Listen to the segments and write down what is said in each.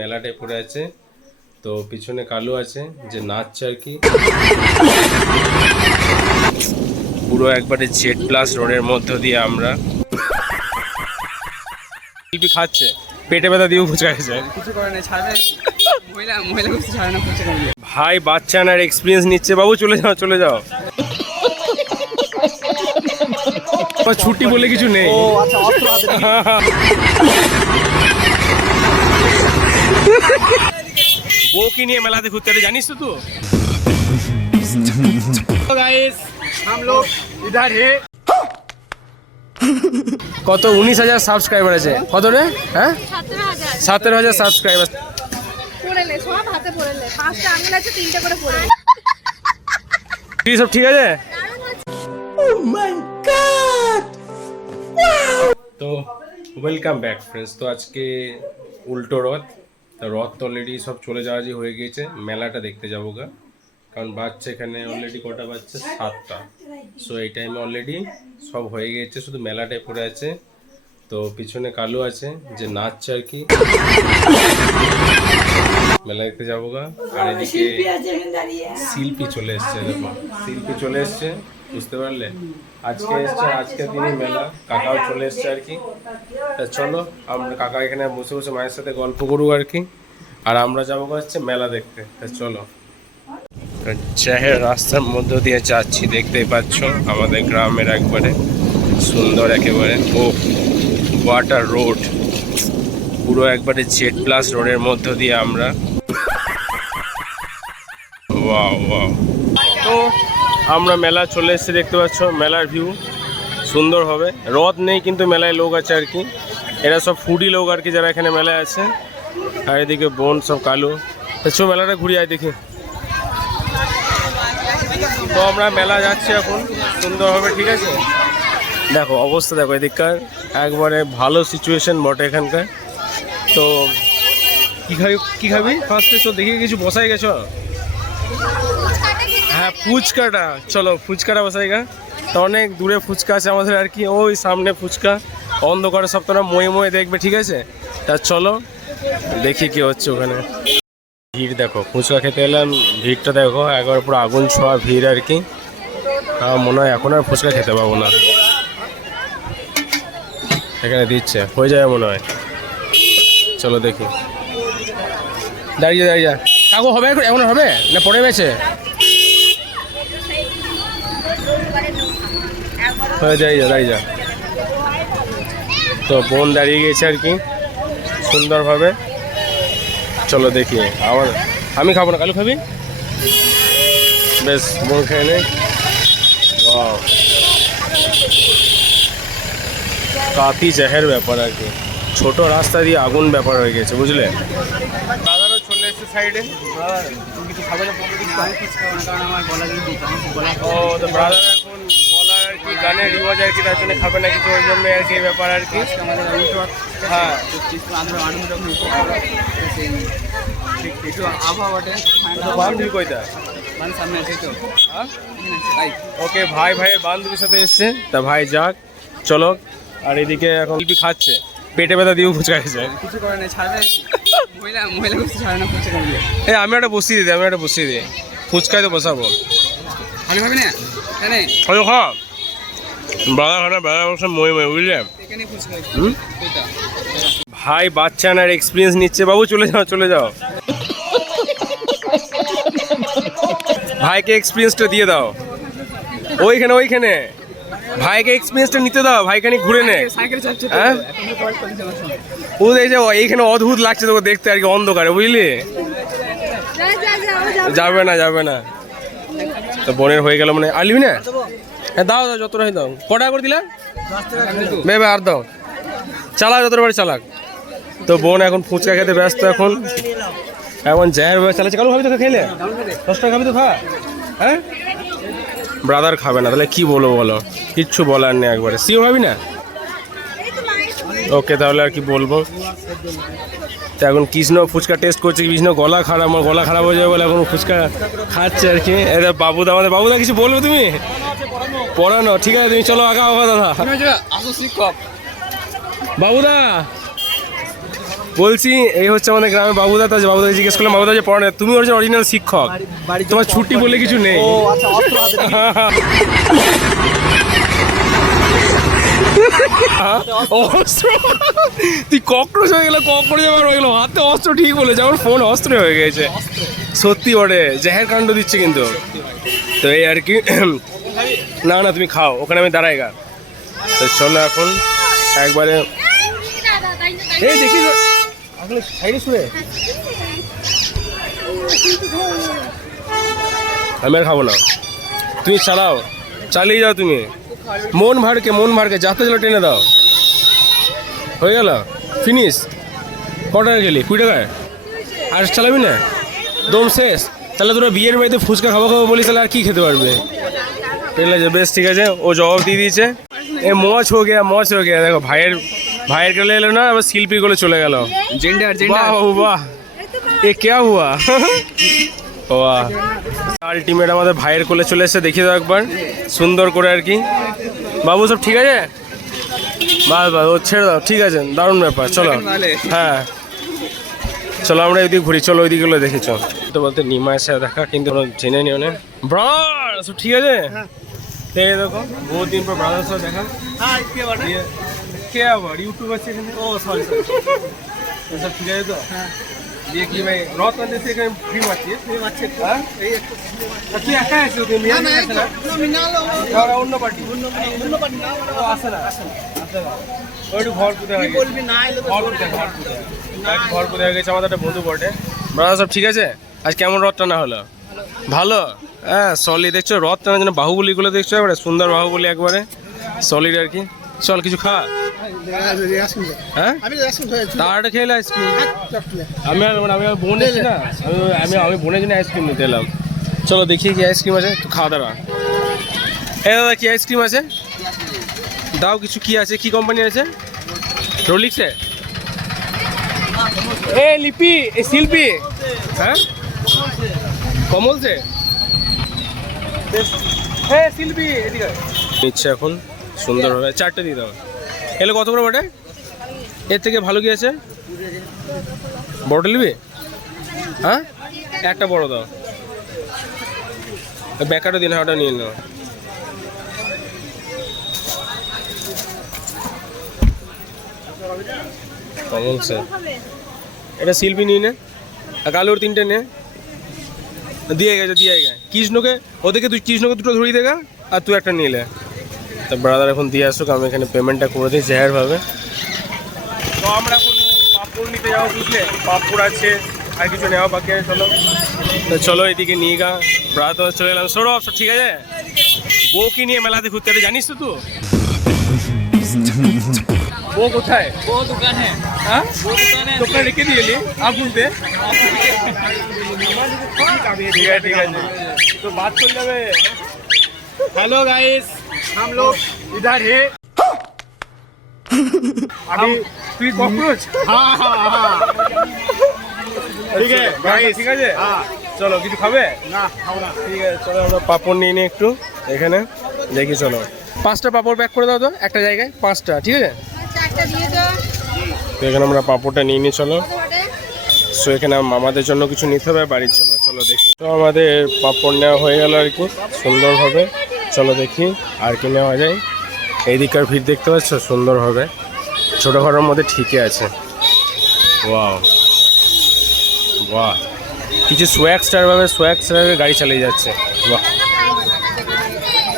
মেলাটায় পড়ে আছে, তো পিছনে কালু আছে যে নাচছে আর কি। পুরো একবারে জেড প্লাস রোডের মধ্য দিয়ে আমরা কি খাচ্ছে, পেটে ব্যথা দিয়েও ফুচকা খেয়েছে। কিছু করে না, ছাড়বে মহিলা মহিলা কিছু ছাড়ে না ফুচকা দিয়ে। ভাই বাচ্চা না এক্সপিরিয়েন্স নিচ্ছে, বাবু চলে যাও চলে যাও। ছুটি বলে কিছু নেই। বউ কি নিয়ে মেলাতে ঘুরতে জানিস তো তুই? गाइस हम लोग इधर है। কত 19,000 সাবস্ক্রাইবার আছে। কত রে? হ্যাঁ 17,000 সাবস্ক্রাইবার। পড়েলে সব হাতে পড়েলে, 5টা আঙুল আছে 3টা করে পড়েলে। কি সব ঠিক আছে? ও মাই গড, তো ওয়েলকাম ব্যাক ফ্রেন্ডস। তো আজকে উল্টো রথ, তো রথ তো অলরেডি সব চলে যাওয়া যে হয়ে গিয়েছে। মেলাটা দেখতে যাবো গা, কারণ বাচ্চা এখানে অলরেডি কটা বাচ্চা 7টা। সো এই টাইমে অলরেডি সব হয়ে গিয়েছে, শুধু মেলাটায় পড়ে আছে। তো পিছনে কালু আছে যে নাচছে আর কি। মেলা দেখতে যাবো গা। আর এদিকে শিল্পী চলে এসছে, দেখো শিল্পী চলে এসছে, বুঝতে পারলে? আজকে এসছে, আজকের দিনই মেলা। কাকাও চলে এসছে আর কি। তা চলো আমরা কাকা এখানে বসে বসে মায়ের সাথে গল্প করুক আর কি। আর আমরা যাবো হচ্ছে মেলা দেখতে। তা চলো, শহরের রাস্তার মধ্য দিয়ে যাচ্ছি, দেখতেই পাচ্ছ আমাদের গ্রামের একবারে সুন্দর একেবারে। ও ওয়াটার রোড, পুরো একবারে জেড প্লাস রোডের মধ্য দিয়ে আমরা। Wow wow. তো আমরা মেলা চলে এসেছি, দেখতে পাচ্ছ মেলার ভিউ সুন্দর হবে। রথ নেই কিন্তু মেলায় লোক আছে আর কি। এরা সব ফুডি লোক আর কি যারা এখানে মেলায় আছে। আর এদিকে বোন সব কালু। তো মেলাটা ঘুরিয়ে আয় দেখি। তো আমরা মেলা যাচ্ছি এখন, সুন্দর হবে, ঠিক আছে? দেখো অবস্থা দেখো এদিককার, একবারে ভালো সিচুয়েশন বটে এখানকার। তো কি খাবি ফার্স্টে? চল দেখি, কিছু বসাই গেছো? হ্যাঁ ফুচকাটা, চলো ফুচকাটা বসাই গা। তো অনেক দূরে ফুচকা আছে আমাদের আর কি, ওই সামনে ফুচকা অন্ধকারে সব তোরা ময়ে ময়ে দেখবে, ঠিক আছে? তা চলো দেখি কি হচ্ছে ওখানে। ভিড় দেখো, ফুচকা খেতে এলাম, ভিড়টা দেখো একবার পুরো আগুন ছোঁয়া ভিড় আর কি। মনে হয় এখন আর ফুচকা খেতে পাবো না, এখানে দিচ্ছে হয়ে যাবে মনে হয়। চলো দেখি। দাঁড়িয়ে দাঁড়িয়ে কাকু হবে এখন, হবে না পরে গেছে? হয়ে যাই যা, দাঁড়িয়ে যা। তো বোন দাঁড়িয়ে গেছে আর কি সুন্দরভাবে। চলো দেখি। আবার আমি খাবো না, কালু খাবি? বেশ বোন খেয়ে নে। কাফি জহের ব্যাপার আর কি, ছোট রাস্তা দিয়ে আগুন ব্যাপার হয়ে গেছে, বুঝলে? দাদারও চলে এসছে সাইডে। ও তো ব্রাদার এখন গলার আর কি গানের রিওয়াজ আর কি, তার জন্য খাবে না কিছু, ওই জন্য আর কি ব্যাপার আর কি। হ্যাঁ বান্ধবী কইতা ওকে, ভাই ভাইয়ের বান্ধবীর সাথে এসছে, তা ভাই যাক চলো। আর এদিকে এখন কি খাচ্ছে, পেটে ব্যথা দিয়েও ফুচকা খেয়েছে। কিছু করে না, ছাড়বে মহিলা মহিলা কিছু ছাড়ে না ফুচকা দিয়ে। এই আমি একটা বসিয়ে দিই, আমি একটা বসিয়ে দিই, ফুচকায় তো বসাবো। ভালো হবে না এখানে? হয়তো খা বাবা খানা বাবা বসে মই মই, বুঝলে? এখানে ফুচকা ভাই বাচ্চা না এক্সপিরিয়েন্স নিচ্ছে, বাবু চলে যাও চলে যাও। ভাইকে এক্সপিরিয়েন্সটা দিয়ে দাও, ওইখানে ওইখানে ভাইকে এক্সপিরিয়েন্সটা নিতে দাও, ভাইখানে ঘুরে নে। হ্যাঁ ও এই যে এইখানে অদ্ভুত লাগছে তোকে দেখতে আর কি, অন্ধকারে, বুঝলি? যাবে না যাবে না। তো বোনের হয়ে গেল মানে, আলিবি না? হ্যাঁ দাও দাও, যতটাই দাও। কটা করে দিলা? বেবে আর দাও, চালাক যতটা বাড়ি চালাক। তো বোন এখন ফুচকা খেতে ব্যস্ত, এখন এমন জায়ের ভাবে চালাচ্ছে। কালু খাবি তো খেলে? 10 টাকা খাবি তো খা। হ্যাঁ ব্রাদার খাবে না, তাহলে কি বলবো বলো, কিচ্ছু বলার নেই একবারে। সিও ভাবি না? ওকে তাহলে আর কি বলবো। তো এখন কৃষ্ণ ফুচকা টেস্ট করছে, কৃষ্ণ গলা খারাপ, আমার গলা খারাপ হয়ে যাবে বলে এখন ফুচকা খাচ্ছে আর কি। এটা বাবুদা, আমাদের বাবুদা কিছু বলবো তুমি? পড়ানো ঠিক আছে, তুমি চলো আঁকা দাদা। শিক্ষক বাবুদা বলছি এই হচ্ছে আমাদের গ্রামে বাবুদা, তো বাবুদাকে জিজ্ঞেস করলাম, বাবুদা যে পড়ানো, তুমি হচ্ছে অরিজিনাল শিক্ষক, তোমার ছুটি বলে কিছু নেই। অস্ত্র, তুই ককরোচ হয়ে গেল, ককরোচ আবার হয়ে গেল, হাতে অস্ত্র, ঠিক বলে যেমন ফোন অস্ত্র হয়ে গেছে, সত্যি বটে জেহের কাণ্ড দিচ্ছে কিন্তু। তো এই আর কি, না না তুমি খাও, ওখানে আমি দাঁড়াই গা। তো চলো এখন একবারে এই দেখি সাইডে শুনে, আমি আর খাবো না, তুমি চালাও, চালিয়ে যাও তুমি, মন ভারকে যাতে চলো টেনে দাও, হয়ে গেল ফিনিশ। কটাকা গেলি? 20 টাকায়? আর চালাবি না? দম শেষ? তাহলে তোরা বিয়ের বাড়িতে ফুচকা খাবো বলিস, তাহলে আর কি খেতে পারবে? ঠিক আছে, বেশ ঠিক আছে, ও জবাব দিয়ে দিয়েছে। এ মচ হো গিয়া, দেখো ভাইয়ের গেলে এলো না, আবার শিল্পী গুলো চলে গেল। বাহ বাহ, এ কে হুয়া? বাহ, আলটিমেট আমাদের ভাইয়ের কোলে চলে এসে, দেখিয়ে দাও একবার সুন্দর করে আর কি। বাবু সব ঠিক আছে? বাস ও ছেড়ে দাও, ঠিক আছে, দারুণ ব্যাপার, চলো। হ্যাঁ চলো আমরা এদিকে ঘুরি, চলো ওইদিকগুলো দেখি, চল। তো বলতে নিমা এসে দেখা, কিন্তু জেনে নিও না। ব্রাদার সব ঠিক আছে? এই দেখো বহুত দিন পর ব্রাদার সাথে দেখা। কে আবার ইউটিউব আছে এখানে? ও সরি, সব ঠিক আছে তো? দিয়ে কি ভাই রথ না দিতে এখানে ফ্রি মারছি? হ্যাঁ তুই একা আছিস? তুমি অন্য পার্টি আসে না, ওইটু ঘর কোথায় হয়ে গেছে আমাদের একটা বন্ধু বটে। ব্রাদার সব ঠিক আছে? আজ কেমন রথ টানা হলো? ভালো, হ্যাঁ সলিড। দেখছো রথ টানার জন্য বাহুবলীগুলো দেখছো, একবারে সুন্দর বাহুবলী, একবারে সলিড আর কি। চল কিছু খা। হ্যাঁ তাড়াটা খেলে আইসক্রিম, আমি বোন এসেছি না, আমি বোনের জন্য আইসক্রিম নিতে এলাম। চলো দেখি কি আইসক্রিম আছে, তো খাওয়া দাওয়া। হ্যাঁ দাদা কি আইসক্রিম আছে? দাও কিছু, কি আছে, কি কোম্পানি আছে? রোলিক্সে? এ লিপি, এ শিল্পী, হ্যাঁ কমল সে, হ্যাঁ শিল্পী এদিকে নিচ্ছে এখন সুন্দরভাবে। 4টে দিয়ে দাও। এলে কত করে বটে? এর থেকে ভালো কি আছে? বড়টা নিবি? হ্যাঁ একটা বড় দাও, ব্যাকারটা দিন, ওটা নিয়ে নাও। কমল স্যার, এটা শিল্পী নিয়ে নে, আর কালোর 3টে নে, দিয়ে গেছে কৃষ্ণকে, ওদেরকে তুই কৃষ্ণকে 2টো ধরিয়ে দেখা, আর তুই একটা নিলে। তা ব্রাদার এখন দিয়ে আসুক, আমি এখানে পেমেন্টটা করে দিই জেহারভাবে। তো আমরা এখন পাপড় নিতে যাবো, বুঝলে পাপড় আছে, আর কিছু নেওয়া বাকি আছে। চলো তো চলো এদিকে নিয়ে গা, ব্রাদার চলে এলাম। সৌরভ সব ঠিক আছে? বউকে নিয়ে মেলাতে ঘুরতে হবে, জানিস তো তুই? বউ কোথায়? বউ দোকানে। হ্যাঁ দোকানে রেখে দিয়ে এলি আগুনতে? ঠিক আছে তো বাত চল যাবে। हेलो गाइस, हम लोग इधर है अभी। তুই ককরোচ? हाँ ঠিক আছে গাইস, ঠিক আছে চলো। কিছু খাবে? না খাবো না। ঠিক আছে চলো আমরা পাপড় নিয়ে নিই একটু এখানে দেখি। চলো 5টা পাপড় প্যাক করে দাও তো, একটা জায়গায় 5টা, ঠিক আছে? তো এখানে আমরা পাপড়টা নিয়ে নিই, চলো। সো এখানে মামাদের জন্য কিছু নিতে হবে, বাড়ির জন্য। চলো দেখি। তো আমাদের পাপড় নেওয়া হয়ে গেল আর কি সুন্দরভাবে। চলো দেখি আর কি নেওয়া যায়। এই দিককার ভিড় দেখতে পাচ্ছ সুন্দরভাবে, ছোটো ঘরের মধ্যে ঠিকই আছে। ওয়াও বাহ, কিছু সোয়াগ স্টারের গাড়ি চালিয়ে যাচ্ছে। বাহ,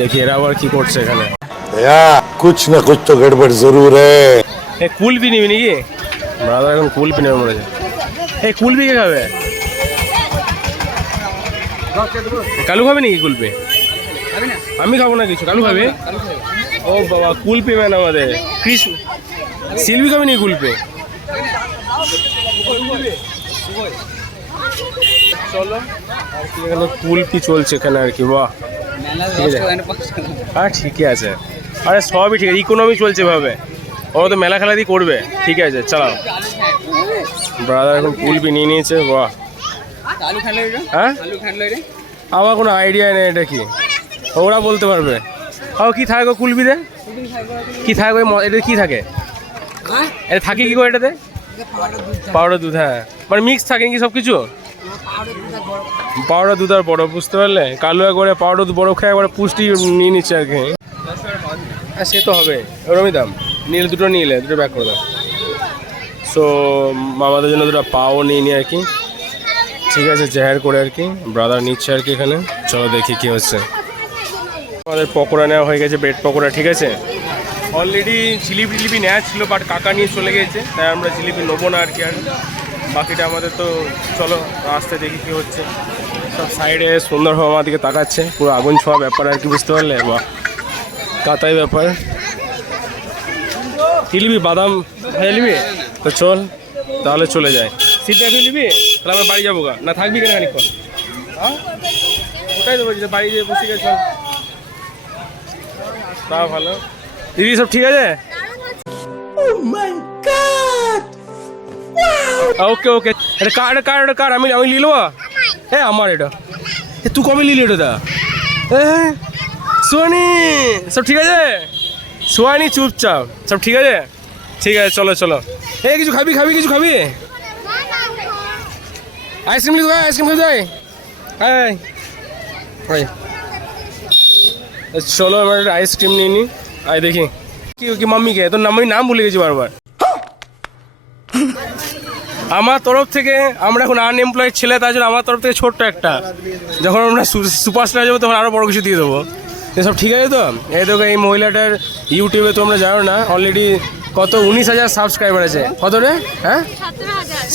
দেখি এরা আবার কি করছে এখানে। कुछ न कुछ तो गड़बड़ जरूर है। কুলপি নিবি নাকি? ব্রাদার এখন কুলপি নেবে মনে হচ্ছে। এই কুলপি কে খাবে? কালু খাবে নাকি কুলপি? আমি খাবো না কিছু, কালু খাবে। ও বাবা কুলপি ম্যান আমাদের কৃষ্ণ। শিল্পী খাবে নাকি কুলপি? চলো আর কি, এখানে কুলপি চলছে এখানে আর কি। বাহ হ্যাঁ ঠিকই আছে, আরে সবই ঠিক আছে, ইকোনমি চলছে ভাবে। ও তো মেলা খেলা দিয়ে করবে, ঠিক আছে চালাও। ব্রাদার এখন কুলপি নিয়ে নিয়েছে। বাহ হ্যাঁ আমার কোনো আইডিয়া নেই এটা কি, ওরা বলতে পারবে। ও কি থাকে কুলপিতে? কি থাকে এটা? কি থাকে? এটা থাকে কি গো এটাতে? পাউডার দুধ, হ্যাঁ মানে মিক্স থাকে নাকি সব কিছু? পাউডার দুধ আর বরফ, বুঝতে পারলে? কালু একবারে পাউডার দুধ বরফ খেয়ে একবারে পুষ্টি নিয়ে নিচ্ছে আর কি। হ্যাঁ সে তো হবে, ওরমই দাম। নিলে দুটো নিলে দুটো ব্যাক করে দাও। সো মামাদের জন্য দুটো পাও নিয়ে নিই আর কি। ঠিক আছে, জেহার করে আর কি ব্রাদার নিচ্ছে আর কি এখানে। চলো দেখি কি হচ্ছে। আমাদের পকোড়া নেওয়া হয়ে গেছে, ব্রেড পকোড়া, ঠিক আছে। অলরেডি জিলিপি টিলিপি নেওয়া ছিল, বাট কাকা নিয়ে চলে গেছে, তাই আমরা জিলিপি নেবো না আর কি। আর বাকিটা আমাদের তো চলো আসতে দেখি কি হচ্ছে। সব সাইডে সুন্দরভাবে আমার দিকে তাকাচ্ছে, পুরো আগুন ছোঁয়া ব্যাপার আর কি, বুঝতে পারলে? বা কাতাই ব্যাপার। কি নিবি, বাদাম ভাজা নিবি? তো চল তাহলে চলে যায়। সিটটা এখন নিবি, তাহলে আমরা বাড়ি যাবো গা, না থাকবি কেন খানিক্ষণ? হ্যাঁ ওটাই তো বলছি, বাড়ি যেয়ে বসে গেছ। তা ভালো। দিদি সব ঠিক আছে? ওকে ওকে, এটা কার আমি নিয়ে নেবো। হ্যাঁ আমার এটা, তুই কবে নিলি এটা? সোয়ানি সব ঠিক আছে? সোয়ানি চুপচাপ, সব ঠিক আছে? ঠিক আছে চলো চলো। এই কিছু খাবি কিছু খাবি? আইসক্রিম নিতে হয়, আইসক্রিম খেতে হয়। হ্যাঁ চলো আমার একটা আইসক্রিম নিয়ে নিই। আয় দেখি কি মাম্মিকে, তোর নাম ভুলে গেছি বারবার। আমার তরফ থেকে, আমরা এখন আনএমপ্লয়েড ছেলে, তার জন্য আমার তরফ থেকে ছোট্ট একটা, যখন আমরা সুপারস্টার যাবো তখন আরও বড় কিছু দিয়ে দেবো। এসব ঠিক আছে তো? এই দেখো এই মহিলাটার ইউটিউবে তোমরা জানো না অলরেডি কত 19,000 সাবস্ক্রাইবার আছে। কত রে? হ্যাঁ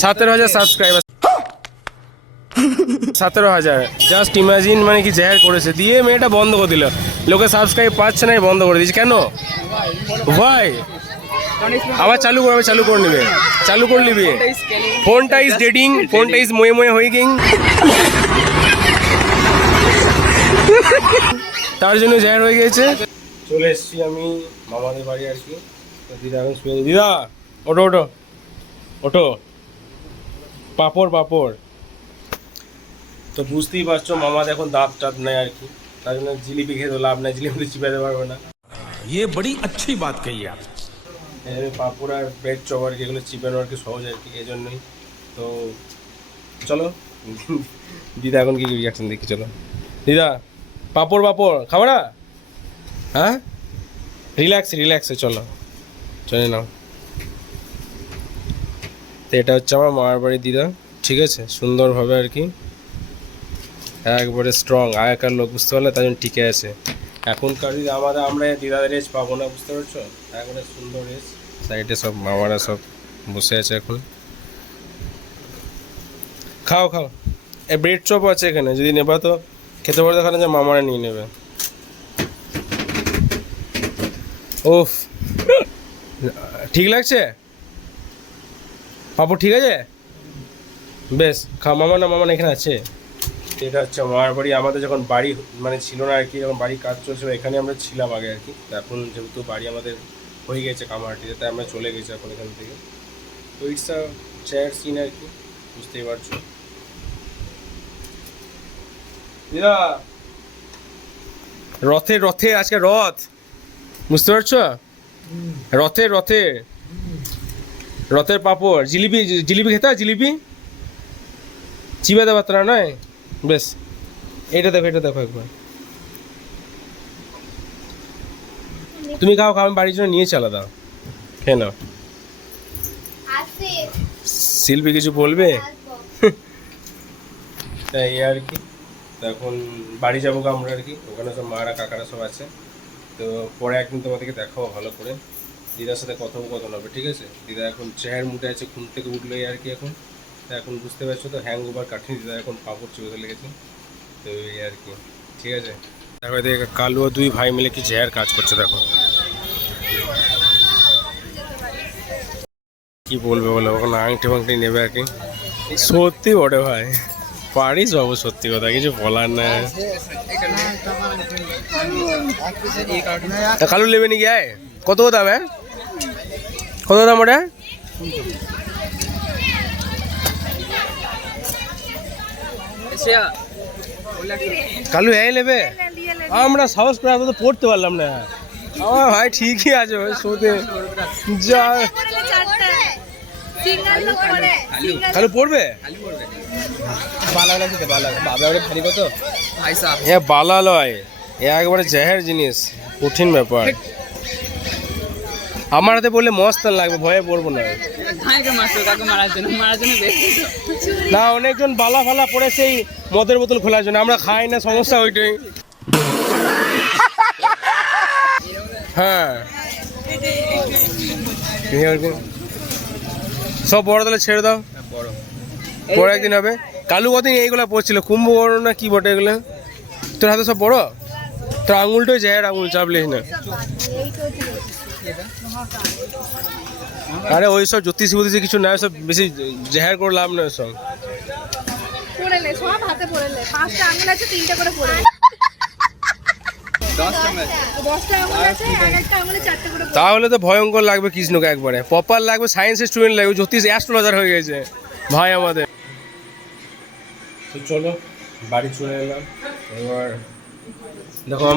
17,000 সাবস্ক্রাইবার। 17,000 জাস্ট ইমাজিন, মানে কি জেহার করেছে, দিয়ে মেয়েটা বন্ধ করে দিল। লোকে সাবস্ক্রাইব পাচ্ছে না, বন্ধ করে দিয়েছে কেন ভাই? আবার চালু করে নিবে, চালু করে নিবি। ফোনটা ইজ ডেডিং, ফোনটা ইজ ময়ে হয়ে গিং, তার জন্য জেহার হয়ে গিয়েছে। চলে এসছি আমি মামাদের বাড়ি আর কি। দিদা এখন শুয়ে, দিদা ওঠো ওঠো ওঠো, পাপড়। তো বুঝতেই পারছো মামাদের এখন দাঁত নেই আর কি, তার জন্য জিলিপি খেতে লাভ নাই, জিলিপি চিপাতে পারবে না। ये बड़ी अच्छी बात कही आप। পাপড় আর ব্রেড চপ আর কি, এগুলো চিপানো আর কি সহজ আর কি, এই জন্যই। তো চলো দিদা এখন কি রিয়াকশন দেখি। চলো দিদা, পাপড় খাবো না? হ্যাঁ রিল্যাক্সে চলো চলে নাও। তো এটা হচ্ছে আমার মামার বাড়ি দিদা, ঠিক আছে, সুন্দরভাবে আর কি একবারে স্ট্রং আগেকার লোক, বুঝতে পারলে? তার জন্য টিকে আছে। এখনকার দিদি আমরা দিদাদের রেস পাবো না, বুঝতে পারছো? একবারে সুন্দর রেস। সাইডে সব মামারা সব বসে আছে এখন। খাও এই ব্রেড চপ আছে এখানে, যদি নেবা তো খেতে পারো, দেখালে যে মামারা নিয়ে নেবে। ওফ ঠিক লাগছে পাপড়, ঠিক আছে বেশ। মামা এখানে আছে। এটা হচ্ছে মামার বাড়ি। আমাদের যখন বাড়ি মানে ছিল না আর কি, যখন বাড়ি কাজ চলছিল এখানে আমরা ছিলাম আগে আর কি। এখন যেহেতু বাড়ি আমাদের হয়ে গেছে কামারহাটিতে, তাই আমরা চলে গেছি এখন এখান থেকে। তো ইটস আ চ্যাট সিন আর কি, বুঝতেই পারছো। রথে আজকে রথ, বুঝতে পারছো? রথের পাপড়, জিলিপি খেতে হয়, জিলিপি চিবাতে পারত না নয়? বেশ এটা দেখো একবার। তুমি খাও, আমি বাড়ির জন্য নিয়েছি আলাদা, খেয়ে নাও। শিল্পী কিছু বলবে? তাই আর কি। তো এখন বাড়ি যাবো আমরা আর কি, ওখানে সব মারা কাকারা সব আছে। তো পরে একদিন তোমাদেরকে দেখাবো ভালো করে, দিদার সাথে কথোপকথন হবে, ঠিক আছে? দিদা এখন চেহার মুটে আছে, ঘুম থেকে উঠলোই আর কি এখন বুঝতে পারছো তো, হ্যাং ওভার কাটিয়ে দিদা এখন পাপড় চিবোতে লেগেছে। তো এই আর কি, ঠিক আছে। দেখো এদিকে কালু ও দুই ভাই মিলে কি চেহার কাজ করছে, দেখো কি বলবে বলো, ওখানে আংটি নেবে আর কি। সত্যি বটে ভাই, পারিস বাবু, সত্যি কথা, কিছু বলার না। কালু নেবে নাকি? আয় কত দাম? কত দাম ওটা? কালু নেবে? আমরা সাহস করে তো পড়তে পারলাম না। আমার ভাই ঠিকই আছে, শোতে যা সিঙ্গেল লোক করে সিঙ্গেল খালি পড়বে খালি পড়বে বালা লাগছে বালা বাবরা বলে ভারী কত ভাই সাহেব এ বালা লয়, এ একবারে জেহের জিনিস, কঠিন ব্যাপার। আমার হাতে বললে মস্ত লাগবে, ভয়ে পড়বো না। কাকে মারছো, কাকে মারার জন্য বেশি তো। না, অনেকজন বালা ফালা পড়ে সেই মদের বোতল খোলার জন্য, আমরা খাই না, সমস্যা ওইটাই। হ্যাঁ, সব বড় তাহলে ছেড়ে দাও, বড় পরে একদিন হবে। কালু কদিন এইগুলো পড়ছিল, কুম্ভ বড় না কি বটে এগুলো? তোর হাতে সব বড়, তোর আঙুলটাই জেহের আঙুল, চাপ লিস না। আরে ওই সব জ্যোতিষী বুতিষী কিছু না, সব বেশি জেহের করে লাভ নয় সব। পড়ে নে, সব হাতে পড়ে নে। 5টা আঙুল আছে, 3টে করে পড়ে নে। 10টা ম্যাচ 10টা আঙুল আছে, এক একটা আঙুলে 4টে করে পড়ে নে। তাহলে তো ভয়ঙ্কর লাগবে কৃষ্ণকে একবারে, প্রপার লাগবে, সায়েন্সের স্টুডেন্ট লাগবে, জ্যোতিষ অ্যাস্ট্রোলজার হয়ে গেছে ভাই আমাদের। তো চলো বাড়ি চলে এলাম। এবার দেখো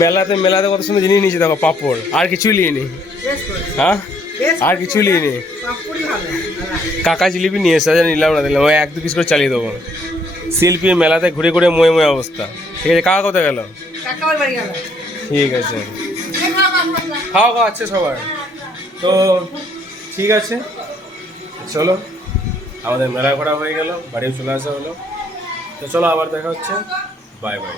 মেলাতে কত সুন্দর জিনিস নিয়েছি, দেখো পাপড়, আর কিছুই নিইনি। হ্যাঁ, আর কিছুই নিইনি। কাকা জিলিপি নিয়ে এসে নিলাম না, দিলাম ওই 1-2 পিস করে চালিয়ে দেবো। শিল্পীর মেলাতে ঘুরে ঘুরে ময়ে অবস্থা। ঠিক আছে, কাকা কোথায় গেল? ঠিক আছে, খাওয়া আছে সবার। তো ঠিক আছে, চলো, আমাদের মেলা ঘোরা হয়ে গেল, বাড়িও চলে আসা হলো। তো চলো, আবার দেখা হচ্ছে, বাই বাই।